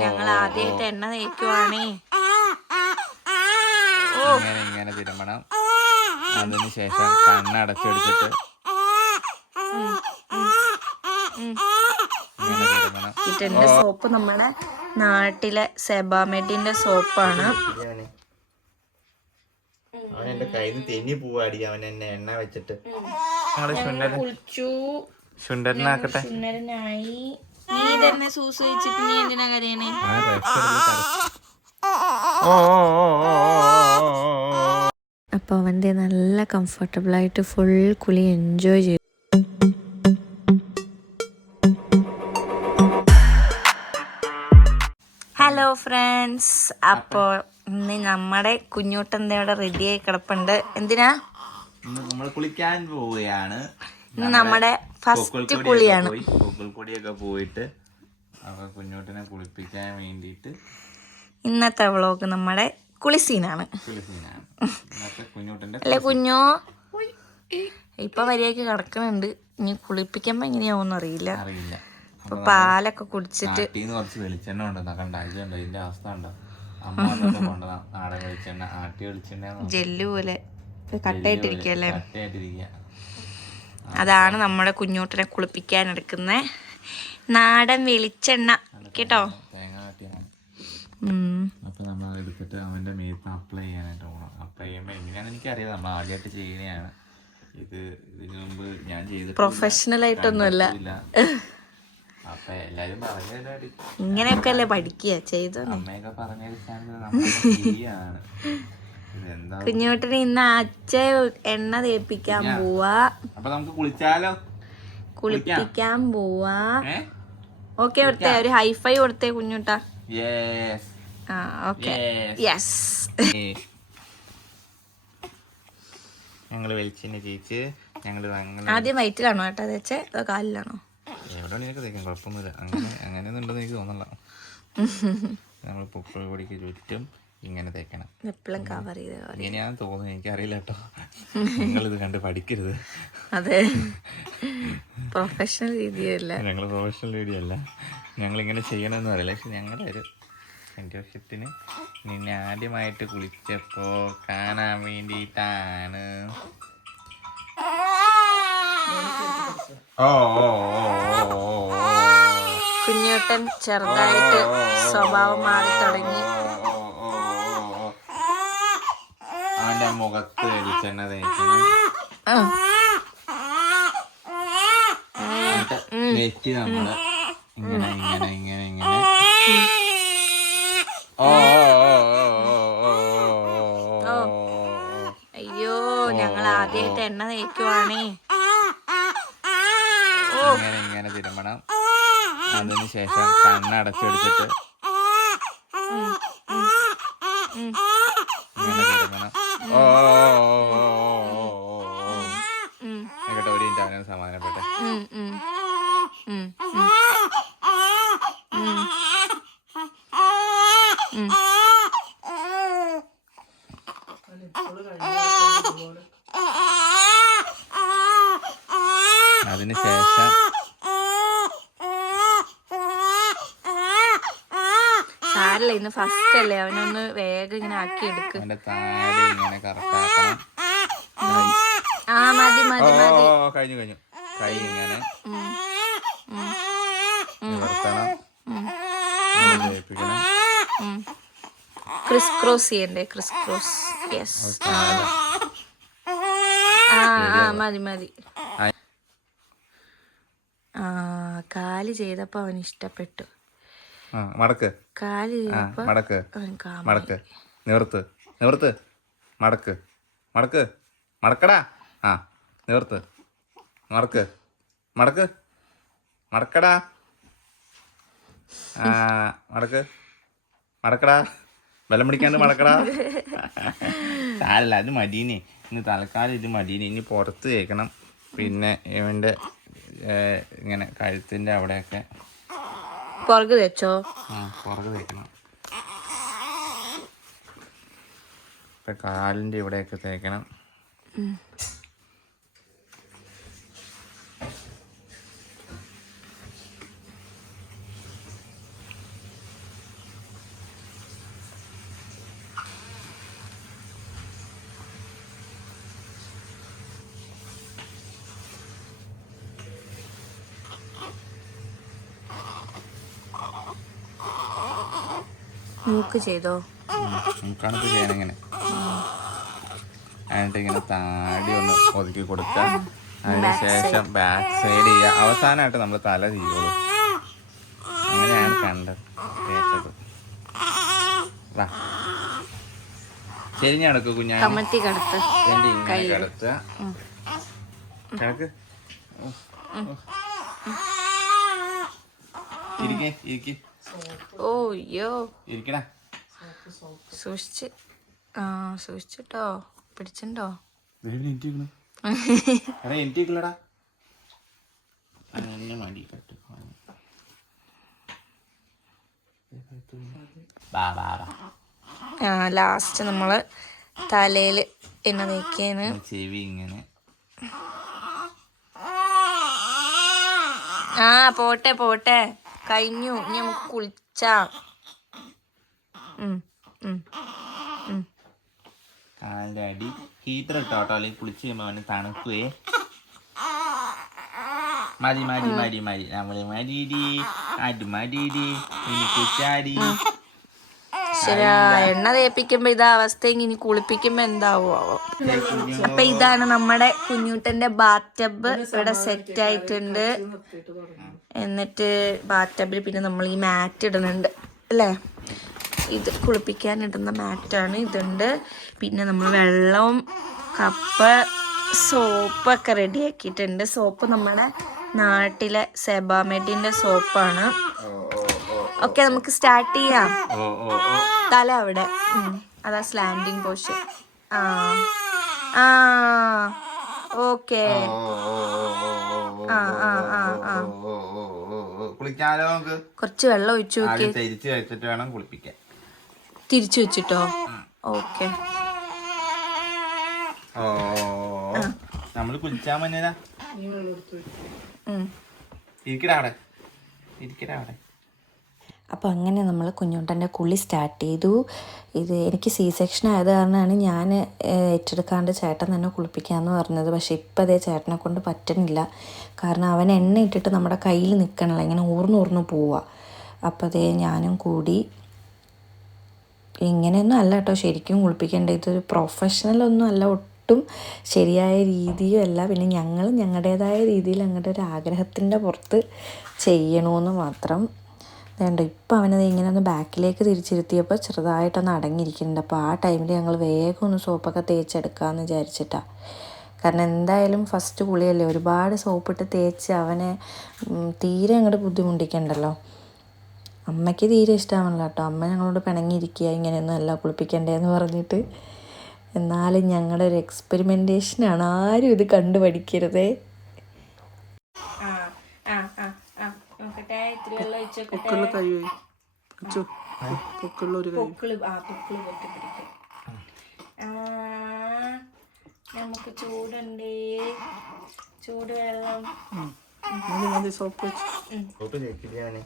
ഞങ്ങൾ ആദ്യമായിട്ട് എണ്ണ തേക്കുവാണേ. ഓ. ഇങ്ങനെ ഇങ്ങനെ തിരുമണം. അതിനുശേഷം കണ്ണടച്ചെടുത്തിട്ട് ഇതിന്റെ സോപ്പ് നമ്മുടെ നാട്ടിലെ സെബാമെഡിന്റെ സോപ്പാണ്. അവൻ എന്റെ കയ്യിൽ നിന്ന് തെന്നി പോവാടി. അവൻ എന്നെ എണ്ണ വെച്ചിട്ട്. ഞങ്ങൾ ശുണ്ടനാക്കട്ടെ സുന്ദരനായി നീ തന്നെ സൂസ് വെച്ചിട്ട് നീ എന്തിനാ കരയണേ ഓ ഓ ഓ ഓ അപ്പോൾ അവന്റെ നല്ല കംഫർട്ടബിളായിട്ട് ഫുൾ കുളി എൻജോയ് ചെയ്തു ഹലോ ഫ്രണ്ട്സ് അപ്പോൾ ഇന്ന് നമ്മുടെ കുഞ്ഞൂട്ടന്റെ അവിടെ റെഡിയായി കിടപ്പുണ്ട് എന്തിനാ നമ്മൾ കുളിക്കാൻ പോവുകയാണ് നമ്മുടെ ഫസ്റ്റ് കുളിയാണ് പൂക്കൾക്കൊടിയൊക്കെ പോയിട്ട് കുഞ്ഞോട്ടിനെ കുളിപ്പിക്കാൻ വേണ്ടിയിട്ട് ഇന്നത്തെ വ്ളോഗ് നമ്മുടെ കുളിസീനാണ്. അല്ലെ കുഞ്ഞോ? ഇപ്പൊ വരിയാക്കി കിടക്കുന്നുണ്ട്. ഇനി കുളിപ്പിക്കുമ്പോ എങ്ങനെയാവും അറിയില്ല. അപ്പൊ പാലൊക്കെ കുടിച്ചിട്ട് കുറച്ച് വെളിച്ചെണ്ണ ഉണ്ട് കണ്ട ഇതിന്റെ അവസ്ഥ ഉണ്ടോ നാടൻ വെളിച്ചെണ്ണ. ആട്ടി വെളിച്ചെണ്ണ ജെല്ല് പോലെ കട്ടായിട്ടിരിക്കല്ലേ കട്ടയായിട്ടിരിക്കുക. അതാണ് നമ്മുടെ കുഞ്ഞൂട്ടനെ കുളിപ്പിക്കാൻ എടുക്കുന്ന നാടൻ വെളിച്ചെണ്ണ. കേട്ടോ. അപ്പൊ നമ്മൾ എടുത്തിട്ട് അവന്റെ മേത്ത് അപ്ലൈ ചെയ്യാനായിട്ട് പോകണം അപ്ലൈ ചെയ്യുമ്പോൾ എങ്ങനെയാണെന്ന് എനിക്കറിയാം. നമ്മൾ ആദ്യമായിട്ട് ചെയ്യുന്നതാണ്. ഇത് ഇതിനു മുമ്പ് ഞാൻ ചെയ്തിട്ട് പ്രൊഫഷണൽ ആയിട്ടൊന്നുമല്ല അപ്പൊ എല്ലാരും പറഞ്ഞാടി ഇങ്ങനെയൊക്കെ അല്ലേ പഠിക്കുക? ചെയ്തു അമ്മയൊക്കെ പറഞ്ഞ ചെയ്യാണ്. കുഞ്ഞൂട്ടിന് ഇന്ന് അച്ഛ എണ്ണ തേപ്പിക്കാൻ പോവാ. അപ്പൊ നമുക്ക് കുളിച്ചാലോ? കുളിപ്പിക്കാൻ പോവാ. ഓക്കെ കൊടുത്തേ. ഒരു ഹൈഫൈ കൊടുത്തേ കുഞ്ഞുട്ടാ. ആ ഓക്കെ. യെസ് ഞങ്ങൾ വെളിച്ചെണ്ണ ചേച്ച് ഞങ്ങൾ ആദ്യം വയറ്റിലാണോ ഏട്ടാ തേച്ചേ? അതോ കാലിലാണോ? എവിടെ നിനക്ക് തേക്കാം കുഴപ്പമൊന്നുമില്ല. അങ്ങനെ അങ്ങനെയൊന്നും ഉണ്ടെന്ന് എനിക്ക് തോന്നല്ല നമ്മൾ പുക്കൾ പൊടിക്ക് ചുറ്റും ഇങ്ങനെ തേക്കണം എപ്പോഴും കവർ ചെയ്ത്. ഇങ്ങനെയാന്ന് തോന്നുന്നു. എനിക്കറിയില്ല കേട്ടോ. നിങ്ങളിത് കണ്ട് പഠിക്കരുത്. അതെ. പ്രൊഫഷണൽ രീതിയല്ല. ഞങ്ങൾ പ്രൊഫഷണൽ രീതിയല്ല. അല്ല ഞങ്ങൾ ഇങ്ങനെ ചെയ്യണമെന്ന് പറയില്ല. പക്ഷെ ഞങ്ങളുടെ ഒരു സന്തോഷത്തിന് നിന്നെ ആദ്യമായിട്ട് കുളിച്ചപ്പോ കാണാൻ വേണ്ടിയിട്ടാണ്. ഓ ഓ ഓ ചെറുതായിട്ട് സ്വഭാവം മാറി തുടങ്ങി. അവന്റെ മുഖത്ത് വെളിച്ചെണ്ണ തേക്കണം. വെച്ച് നമ്മൾ ഇങ്ങനെ ഇങ്ങനെ ഇങ്ങനെ ഇങ്ങനെ. ഓ അയ്യോ ഞങ്ങൾ ആദ്യമായിട്ട് എണ്ണ തേക്കുവാണേ. ഇങ്ങനെ ഇങ്ങനെ തിരുമണം. അതിനുശേഷം കണ്ണടച്ചെടുത്തിട്ട് സാരല്ല ഇന്ന് ഫസ്റ്റ് അല്ലേ? അവനൊന്ന് വേഗം ഇങ്ങനെ ആക്കി എടുക്കും ആ മതി മതി കഴിഞ്ഞു കഴിഞ്ഞു. കൈ ഇങ്ങനെ. ക്രിസ് ക്രോസ് ചെയ്യണ്ടേ? Criss cross yes. ആ ആ മതി മതി. ആ. കാൽ ചെയ്തപ്പോ അവൻ ഇഷ്ടപ്പെട്ടു. മടക്ക്. കാൽ ആ മടക്ക്. മടക്ക്. നിവർത്ത്. നിവർത്ത്. മടക്ക്. മടക്ക്. മടക്കടാ. ആ നിവർത്ത്. മടക്ക്. മടക്ക്. മടക്കടാ. മടക്ക്. മടക്കടാ. വെള്ളം പിടിക്കാണ്ട് മടക്കടാ. സാരല്ല അത് മടീനെ. ഇന്ന് തൽക്കാലം ഇത് മടീനെ. ഇനി പുറത്ത് കേൾക്കണം. പിന്നെ ഇവന്റെ ഇങ്ങനെ കഴുത്തിന്റെ അവിടെയൊക്കെ പുറകു തേച്ചോ? പുറകെ തേക്കണം. ഇപ്പം കാലിന്റെ ഇവിടെയൊക്കെ തേക്കണം. മൂക്ക് ചെയ്തോ? മൂക്കാണിത് ചെയ്യണിങ്ങനെ എന്നിട്ട് ഇങ്ങനെ താടി ഒന്ന് ഒതുക്കി കൊടുക്കുക. അതിനുശേഷം ബാക്ക് സൈഡ് ചെയ്യുക. അവസാനമായിട്ട് നമ്മൾ തല ചെയ്യുള്ളൂ അങ്ങനെയാണ് കണ്ടത് കേട്ടത്. ചെരിഞ്ഞ കിടക്കുക ഇങ്ങനെ കിടത്തുക കിടക്ക്. ഇരിക്കേ ഇരിക്കേ. സൂക്ഷിച്ച്. ആ സൂക്ഷിച്ചിട്ടോ? പിടിച്ചിണ്ടോ? ലാസ്റ്റ് നമ്മൾ തലയിൽ എണ്ണ തേക്കാണ് ചെവി ഇങ്ങനെ. ആ പോട്ടെ പോട്ടെ. കഴിഞ്ഞു. ഇനി നമുക്ക് കുളിച്ചാ. കാലിന്റെ അടി. ഹീറ്റർ ഇട്ടോട്ടോ. അല്ലെങ്കിൽ കുളിച്ച് കഴിയുമ്പോൾ അവന് തണുക്കുവേ. മതി മതി മതി മതി. നമ്മൾ മതിരി അത് കുച്ചാടി ശരിയാ എണ്ണ തേപ്പിക്കുമ്പോ ഇതാ അവസ്ഥ ഇനി കുളിപ്പിക്കുമ്പോ എന്താവോ? അപ്പൊ ഇതാണ് നമ്മുടെ കുഞ്ഞൂട്ടന്റെ ബാത്ത് ടബ്. ഇവിടെ സെറ്റ് ആയിട്ടുണ്ട്. എന്നിട്ട് ബാത്ത് ടബിൽ പിന്നെ നമ്മൾ ഈ മാറ്റ് ഇടുന്നുണ്ട്. അല്ലേ? ഇത് കുളിപ്പിക്കാൻ ഇടുന്ന മാറ്റാണ് ഇതുണ്ട്. പിന്നെ നമ്മൾ വെള്ളവും കപ്പ് സോപ്പൊക്കെ റെഡി ആക്കിയിട്ടുണ്ട്. സോപ്പ് നമ്മുടെ നാട്ടിലെ സെബാമെഡിന്റെ സോപ്പാണ്. ഓക്കെ നമുക്ക് സ്റ്റാർട്ട് ചെയ്യാം തല അവിടെ. അതാ സ്ലാൻഡിങ് പോഷൻ ആ ആ ഓക്കെ ആ ആ ആ ആ കുളിക്കാലോ നമുക്ക് കുറച്ച് വെള്ളം ഒഴിച്ചു തിരിച്ച് വെച്ചിട്ട് വേണം കുളിപ്പിക്കാൻ തിരിച്ചു വെച്ചിട്ടോ ഓക്കെ ഓ നമ്മൾ കുളിച്ചാ മഞ്ഞരാ ഇരിക്കടാ അവിടെ ഇരിക്കടാ അവിടെ അപ്പോൾ അങ്ങനെ നമ്മൾ കുഞ്ഞുണ്ടന്റെ കുളി സ്റ്റാർട്ട് ചെയ്തു. ഇത് എനിക്ക് സി സെക്ഷൻ ആയത് കാരണമാണ് ഞാൻ ഏറ്റെടുക്കാണ്ട് ചേട്ടൻ തന്നെ കുളിപ്പിക്കാമെന്ന് പറഞ്ഞത്. പക്ഷേ ഇപ്പം അതേ ചേട്ടനെ കൊണ്ട് പറ്റുന്നില്ല കാരണം അവൻ എണ്ണ ഇട്ടിട്ട് നമ്മുടെ കയ്യിൽ നിൽക്കണില്ല ഇങ്ങനെ ഊർന്നൂർന്ന് പോവുക അപ്പോൾ അതേ ഞാനും കൂടി ഇങ്ങനെയൊന്നും അല്ല കേട്ടോ. ശരിക്കും കുളിപ്പിക്കേണ്ടത്. ഇതൊരു പ്രൊഫഷണൽ ഒന്നും അല്ല. ഒട്ടും ശരിയായ രീതിയും അല്ല. പിന്നെ ഞങ്ങൾ ഞങ്ങളുടേതായ രീതിയിൽ ഞങ്ങളുടെ ഒരു ആഗ്രഹത്തിന്റെ പുറത്ത് ചെയ്യണമെന്ന് മാത്രം വേണ്ട. ഇപ്പം അവനത് ഇങ്ങനെ ഒന്ന് ബാക്കിലേക്ക് തിരിച്ചിരുത്തിയപ്പോൾ ചെറുതായിട്ടൊന്ന് അടങ്ങിയിരിക്കുന്നുണ്ട്. അപ്പോൾ ആ ടൈമിൽ ഞങ്ങൾ വേഗം ഒന്ന് സോപ്പൊക്കെ തേച്ചെടുക്കാമെന്ന് വിചാരിച്ചിട്ടാണ് കാരണം എന്തായാലും ഫസ്റ്റ് കുളിയല്ലേ ഒരുപാട് സോപ്പിട്ട് തേച്ച് അവനെ തീരെ അങ്ങോട്ട് ബുദ്ധിമുട്ടിക്കണ്ടല്ലോ. അമ്മയ്ക്ക് തീരെ ഇഷ്ടമാണല്ലോ കേട്ടോ. അമ്മ ഞങ്ങളോട് പിണങ്ങിയിരിക്കുക ഇങ്ങനെയൊന്നും അല്ല കുളിപ്പിക്കണ്ടേന്ന് പറഞ്ഞിട്ട്. എന്നാലും ഞങ്ങളുടെ ഒരു എക്സ്പെരിമെന്റേഷനാണ് ആരും ഇത് കണ്ടു പഠിക്കരുതേ പൊക്കുള്ള കൈ അച്ചു പൊക്കുള്ള ഒരു കൈ നമുക്ക് ചൂടുണ്ട്. ചൂട് വെള്ളം. മതി സോപ്പ് വെച്ച്. സോപ്പ് തേക്കില്ല അവന്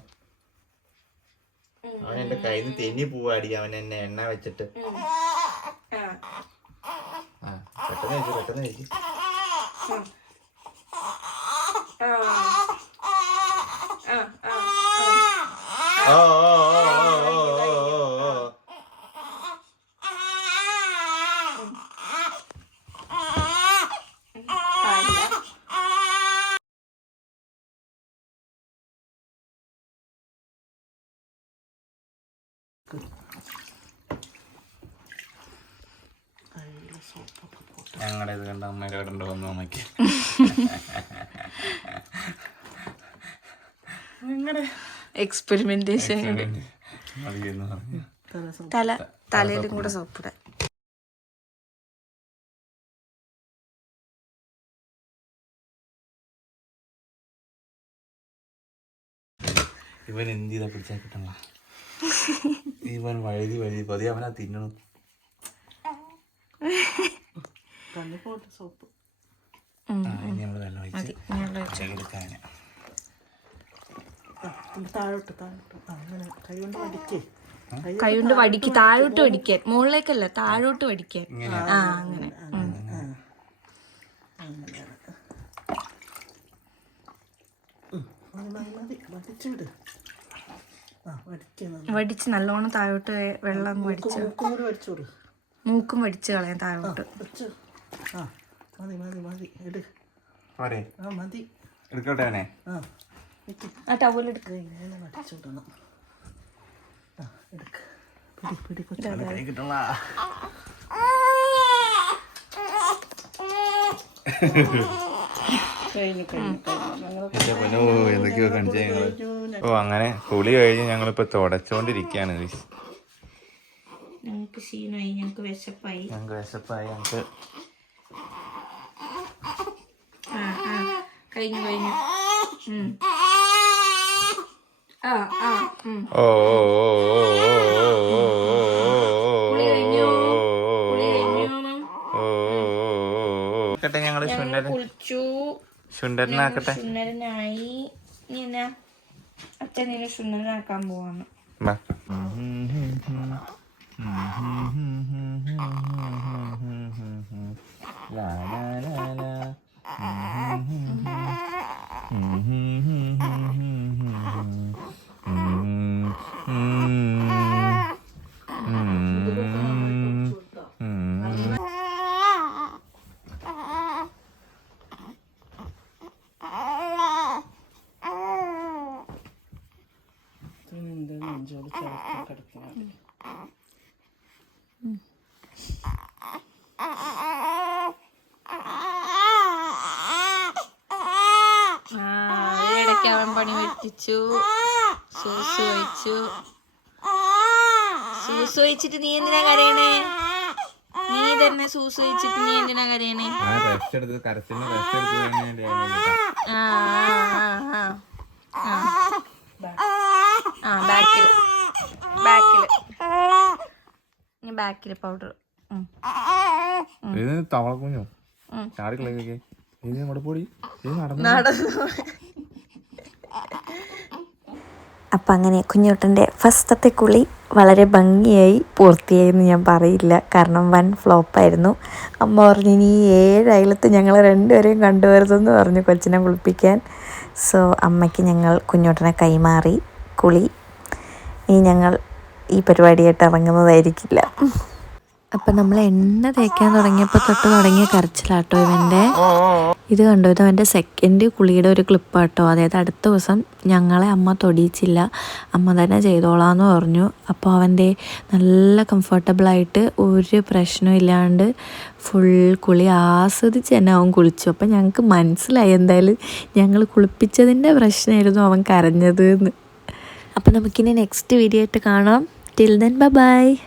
അവൻ എന്റെ കയ്യിൽ നിന്ന് തെന്നി പോവാടി. അവൻ എന്നെ എണ്ണ വെച്ചിട്ട്. ആ. പെട്ടെന്ന് കഴിച്ചു പെട്ടെന്ന് കഴിച്ചു ഓ ഓ ഓ ഓ ഓ ഓ ഓ ഞങ്ങളുടെ ഇത് കണ്ട അമ്മയുടെ ഇവിടെ ഉണ്ട് വന്നു അമ്മയ്ക്ക് എക്സ്പെരിമെന്റേഷൻ തല തലയിലും കൂടെ സോപ്പിട ഇവൻ എന്ത് ചെയ്താ പിടിച്ചാൽ കിട്ടണ ഇവൻ വഴുതി വഴുതി പതി അവനാ തിന്നണം തന്നെ പോട്ടെ സോപ്പ്. ആ, ഇനി നമ്മൾ വെള്ളം ഒഴിച്ച് എടുക്കാന്. ആ, ഒന്ന് താഴോട്ട് താഴോട്ട്. ആ, അങ്ങനെ കൈ കൊണ്ട് പഠിക്കേ കൈ കൈ വടിക്ക് താഴോട്ട് വടിക്കാൻ. മുകളിലേക്കല്ല താഴോട്ട് വടിക്കാൻ. ആ അങ്ങനെ. മതി മതിച്ചു വിട്. വടിച്ച് നല്ലോണം താഴോട്ട് വെള്ളം വടിച്ച്. മൂക്കും വടിച്ച് കളയാൻ താഴോട്ട്. മതി മതി മതി. എടു പോരെ ആ മതി. എടുക്കട്ടെ ആ നിക്ക് ആ ടവലെടുക്കുക ഇങ്ങനെ വടിച്ചോടണം ആ എടുക്ക്. പിടി പിടി കൊച്ചു. കൈ കിട്ടണ. കഴിഞ്ഞു കഴിഞ്ഞു കഴിഞ്ഞു. എന്തൊക്കെയോ കാണിച്ചു ഞങ്ങൾ ഓ അങ്ങനെ കുളി കഴിഞ്ഞ് ഞങ്ങളിപ്പോ തുടച്ചോണ്ടിരിക്കാണ്. ഞങ്ങൾക്ക് ക്ഷീണമായി ഞങ്ങൾക്ക് വിശപ്പായി ഞങ്ങൾക്ക് വിശപ്പായി ഞങ്ങൾക്ക് ആ ആ കഴിഞ്ഞു കഴിഞ്ഞു. ഓ ഓ ഓ ഞങ്ങൾ കുളിച്ചു ശുണ്ടരനാക്കട്ടെ ശുണ്ടരനായി ഇനി എന്നാ അച്ഛൻ ശുന്നനാക്കാൻ പോവാണ് ലാ, ലാ, ലാ. ഇടയ്ക്ക് അവൻ പണി വെട്ടിച്ചു. സൂസ് വഹിച്ചു സൂസ് വഹിച്ചിട്ട് നീ എന്തിനാ കരയണേ? നീ തന്നെ സൂസ് വഹിച്ചിട്ട് നീ എന്തിനാ കരയണേ? ആ റെസ്റ്റ് എടുത്ത് കരച്ചിന് റെസ്റ്റ് എടുത്ത് കഴിഞ്ഞാൽ ആ ആ ആ ആ ആ ബാക്കിൽ ബാക്കിൽ ഇനി ബാക്കിൽ പൗഡർ. തവള തവളക്കുഞ്ഞോ? അപ്പൊ കളിക്കൊക്കെ ഇത് നമ്മുടെ പൊടി. ഇത് നടന്നു അപ്പം അങ്ങനെ കുഞ്ഞുട്ടന്റെ ഫസ്റ്റത്തെ കുളി വളരെ ഭംഗിയായി പൂർത്തിയായെന്ന് ഞാൻ പറയില്ല. കാരണം വൻ ഫ്ലോപ്പായിരുന്നു. അമ്മ പറഞ്ഞു ഇനി ഏഴ് അയലത്ത് ഞങ്ങൾ രണ്ടുപേരെയും കണ്ടുവരുതെന്ന് പറഞ്ഞു കൊച്ചിനെ കുളിപ്പിക്കാൻ. സോ അമ്മയ്ക്ക് ഞങ്ങൾ കുഞ്ഞുട്ടനെ കൈമാറി. കുളി. ഇനി ഞങ്ങൾ ഈ പരിപാടിയായിട്ട് ഇറങ്ങുന്നതായിരിക്കില്ല. അപ്പം നമ്മൾ എണ്ണ തേക്കാൻ തുടങ്ങിയപ്പോൾ തൊട്ട് തുടങ്ങിയ കരച്ചിലാട്ടോ ഇവന്റെ. ഇത് കണ്ടോ? ഇത് അവന്റെ സെക്കൻഡ് കുളിയുടെ ഒരു ക്ലിപ്പാട്ടോ അതായത് അടുത്ത ദിവസം ഞങ്ങളെ അമ്മ തൊടിയിച്ചില്ല. അമ്മ തന്നെ ചെയ്തോളാന്ന് പറഞ്ഞു. അപ്പോൾ അവന്റെ നല്ല കംഫർട്ടബിൾ ആയിട്ട് ഒരു പ്രശ്നം ഇല്ലാണ്ട് ഫുൾ കുളി ആസ്വദിച്ച് തന്നെ അവൻ കുളിച്ചു. അപ്പം ഞങ്ങൾക്ക് മനസ്സിലായി എന്തായാലും ഞങ്ങൾ കുളിപ്പിച്ചതിന്റെ പ്രശ്നമായിരുന്നു അവൻ കരഞ്ഞത് എന്ന്. അപ്പം നമുക്കിനി നെക്സ്റ്റ് വീഡിയോ ആയിട്ട് കാണാം. Till then, bye-bye.